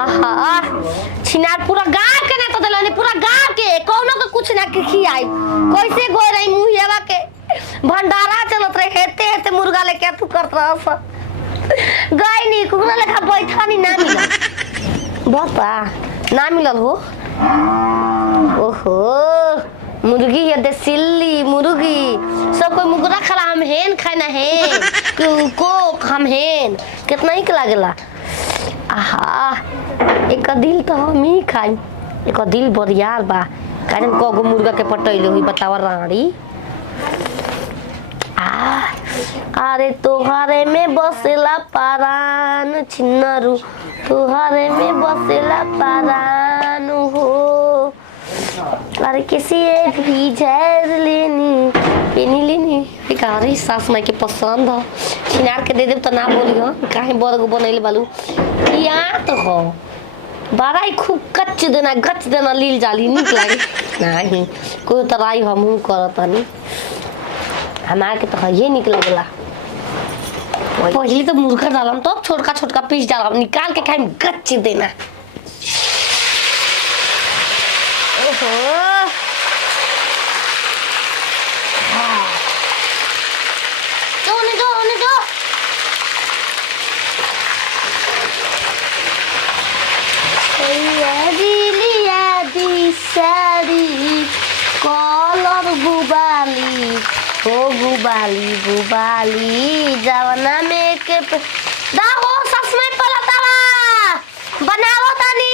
आहा छिनार पूरा गांव के ना तो दलनी पूरा गांव के कोनो के कुछ ना के खियाई कैसे गोय रही मुहियावा के भंडारा चलत रहे हेते हेते मुर्गा लेके तू करत रह गाय नी कुकरा लेखा बैठा नी ना मिलल बता ना मिलल हो ओहो मुर्गी ये देसिल्ली मुर्गी सब कोई मुर्गा खला हम हेन खाना है को हम हेन कितना ही लागेला आहा एक दिल तो हम ही खाई एक दिल बरियार बा काजन कगो मुर्गा के पटैले हुई बतावा रानी अरे तोहरे में बसेला पारान छिन्नरू तोहरे में बसेला पारान हो अरे किसी भी झैर लेनी पेनी लेनी अरे सास माई के पसंद हो छिनार के दे देव तो ना बोली हो काहे बरगो बनैले बालू या तो हो बड़ा ही खूब कच्च देना लील जाली निक लागे नहीं कोई तराई हमहू करत नहीं हमार के तो ये निक लगला पहले तो मुर्गा डालम तो छोटका छोटका पीस डालम निकाल के खाइम गच्च देना ओहो साड़ी कलर गुबाली हो गुबाली गुबाली जवना में के दा हो सस में पलतावा बनावो तानी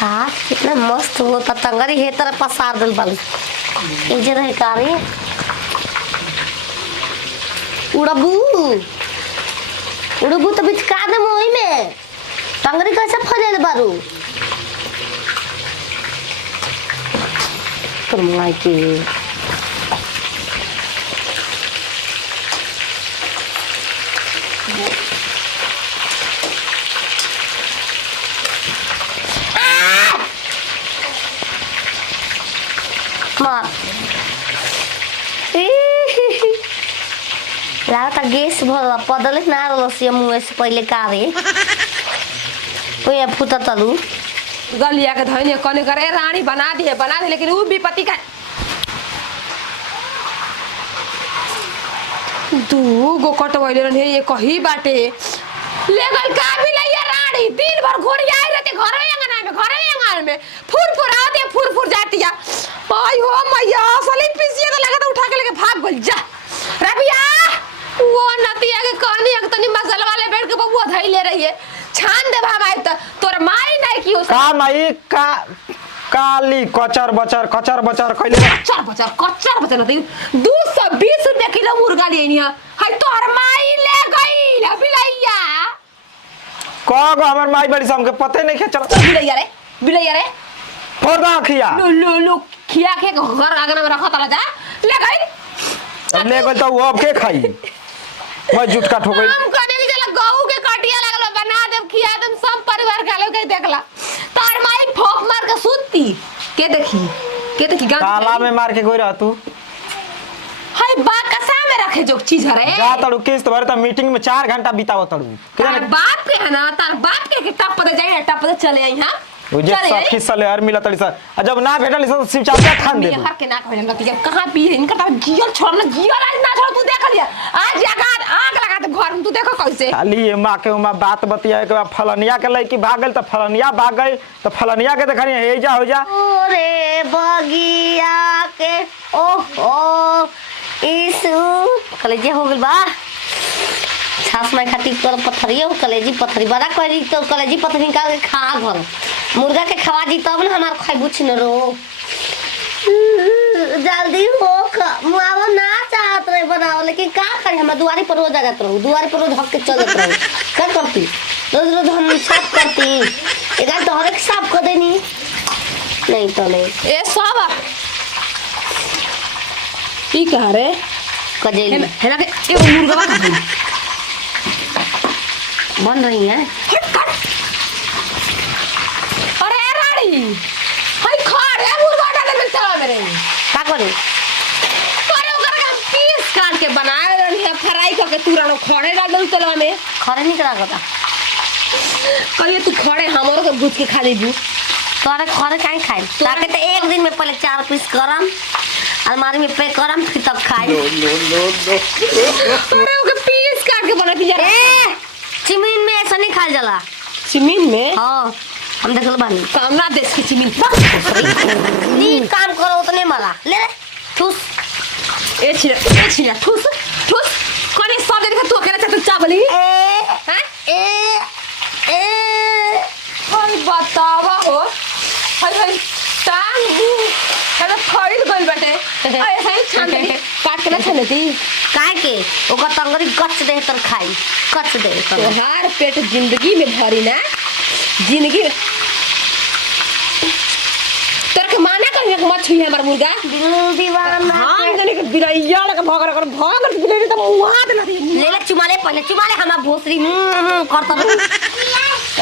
हां कितना मस्त होता तंगरी हे तरह पसार दल बाली ए जे रहे कारी उड़बू तो बिच का दे मोई में टंगरी कैसे फजेल बारू तुम के लागता गैस भर पदले ना रसिया मुँह से पहले कारे ओए फुटा तलू गलिया के धइने कने करे रानी बना दे लेकिन वो विपत्ति का दू गो कटवैले रहे ये कही बाटे ले गल का भी लइया रानी दिन भर घोड़ी आई रहते घरे में फुर जाती है आई हो मैया सली पीसिए तो लगा उठा के लेके भाग गल जा रबिया वो नतिया के कहनी एक तनी मसाला वाले बैठ के बबुआ धई ले रही है छान दे भाई तो तोर माई नहीं की का माई का काली कचर बचर कइले कचर बचर नहीं 220 रुपया किलो मुर्गा लेनी है तोर माई ले गई बिलैया कगो हमर माई बड़ी हमके पते नहीं चल बिलैया रे फोड़ा खिया लो खिया के घर आगना में रखा तला जा ले गई तो वो अब के खाई मैं जुटका ठोकई हम कने की चला गऊ के कटिया लगलो बना देब खिया तुम सब परिवार खा लो के देखला तार माई ठोक मार के सुत्ती के देखी ताला में मार के गोई रह तू हाय बा कसा में रखे जो चीज रे जा तड़ू किस्त भर त मीटिंग में 4 घंटा बिताओ तड़ू तार बाप के है ना तार बाप के टप दे जाए टप दे चले आई हां वो जे सब किस्सा ले हर मिला तड़ी सा जब ना भेटल तो शिव चाचा खान दे हर के ना कहले लती जब कहां पी इनका तो जियल छोड़ना जियल आज ना छोड़ तू देख लिया आज आग लगा दे घर में तू देखो कैसे खाली ये मां के उमा बात बतिया के फलनिया के लई की भागल त फलनिया भाग गई तो फलनिया के देखनी हे जा हो जा ओरे बगिया के ओहो ईसु कलेजे हो गइल बा छास में खाती कर पथरियो कलेजी पथरी बड़ा करी तो कलेजी पथरी निकाल के खा घर मुर्गा के खवा दी तब ना हमार खाई बुछ न रो जल्दी हो मुआवा ना चाहत रे बनाओ लेकिन का करे हम दुआरी पर रोज जागत रहू दुआरी पर रोज हक के चलत रहू का करती रोज हम साफ करती एगा तो हर एक साफ कर देनी नहीं तो नहीं ए सब की कह रे कजेली है ना के ए मुर्गा खा बन रही है अरे रानी हाय खड़े मुर्गा डाले में चला मेरे का करे अरे ओकरा पीस काट के बनाए रहनी है फ्राई करके तुरंत खड़े डाल दो तेलवा में। खरे निकला गता कहिए तू खड़े हमरो के भूज के खा लेबू। तोरे खरे काहे खाई ताके तो एक दिन में पहले 4 पीस करम अलमारी में पैक करम फिर तब खाई। अरे ओके पीस काट के बना दिया। ए चिमिन में ऐसा नहीं खाल जाला। चिमिन में हां हम देखल बानी कामना देश की चिमिन। नी काम करो उतने मारा ले ले ठूस ए छिरा ठूस ठूस कोने सब दिन तू अकेले चटक चावली हैं ए हाय बतावा हो हाय हाय टांग हला फैल गइल बाटे ऐसा ही छान दे काट के ना छान दी काहे के ओकर तंगरी गच दे तर खाई कच दे तर तोहार पेट जिंदगी में भरी ना जिंदगी में तोर के माना कर के मत छुई हमर मुर्गा दिल दीवाना हां जने के बिरैया लगे भगर कर भगर के बिरैया त वहां दे ले ले चुमाले पहले चुमाले हमार भोसरी करत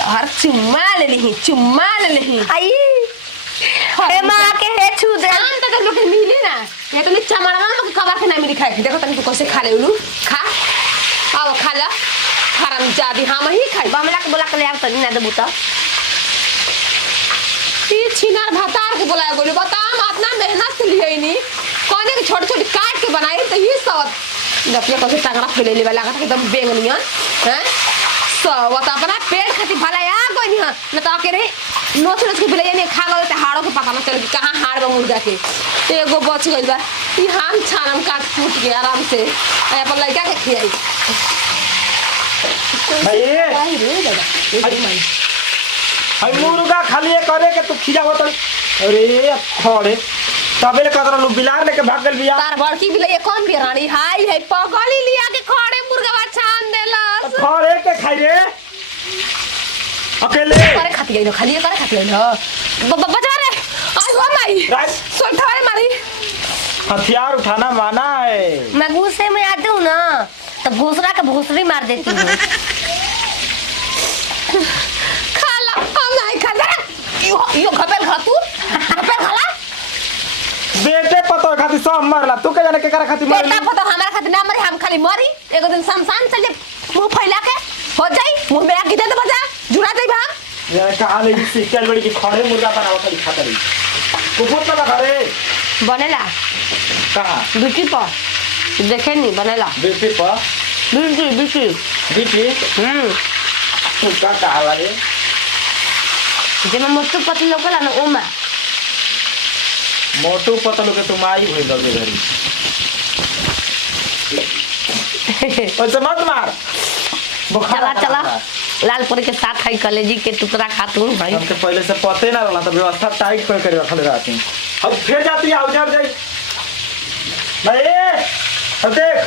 हर चुम्मा ले ली आई ए मां के हे छू दे हम तक लोग मिली ना ये तो नीचा मारना लोग कबार के ना मिली खाए देखो तनी तू कैसे खा ले उलू खा आओ खा ला हराम जादी हम ही खाई बमला के बोला के ले आ तनी ना देबू त ई छिनार भातार के बोला गोली बता हम इतना मेहनत से लिए नी कोने के छोटे छोटे काट के बनाई तो ही सब देखिए कैसे टंगड़ा फैले ले वाला का एकदम बेंगनिया हैं सब बता अपना पेट खाती भला आ गई हां न तो के रे नोच नोच के बिलैया ने खा गए तो हाड़ों के पता न चल कहां हाड़ बा मुर्गा के एगो बच गइल बा ई हम छानम काट फूट के आराम से अपन लड़का के खियाई भाई आई रे दादा हाय मुर्गा खाली करे के तू खिजाव त अरे खड़े तबेले कदर नु बिलार लेके भाग गेल बिया तार बड़की बिलैया कौन भी रानी हाय है पगली लिया के खड़े मुर्गा छान देलस खड़े के खाई रे अकेले करे खाती गई खाली करे खाती गई बचा रे आई हो माई सोठारे मारी हथियार उठाना माना है। मैं गुस्से में आती हूं ना तो भोसरा के भोसरी मार देती हूं खाला हम नहीं खा रे यो खपेल खा तू खपेल खाला बेटे पतो खाती सब मरला तू के जाने के करा खाती मरली बेटा पता हमारा खातिर ना मरी हम खाली मरी एगो दिन शमशान चल जे मुंह फैला के हो जाई मुंह में आग दे दे बजा जुड़ा जाई भाग ये कहां ले सिकल बड़ी की खड़े मुर्गा बनाओ खाली खाता रही कुकुर पता घरे बनेला कहां बिकी पर देखे नहीं बनेला बेटे पर बिकी बिकी तू का कहा रे जे मैं मोटू पतली लोकला ना ओमा मोटू पतलू के तुम आई हुई लगे घरी ओसे मत मार चला चला लालपुरी के साथ खाई कलेजी के टुकड़ा खातू भाई हमके पहले से पते ना रहला तो व्यवस्था टाइट कर रखल रहती अब फिर जाती है उजड़ जाई भाई अब देख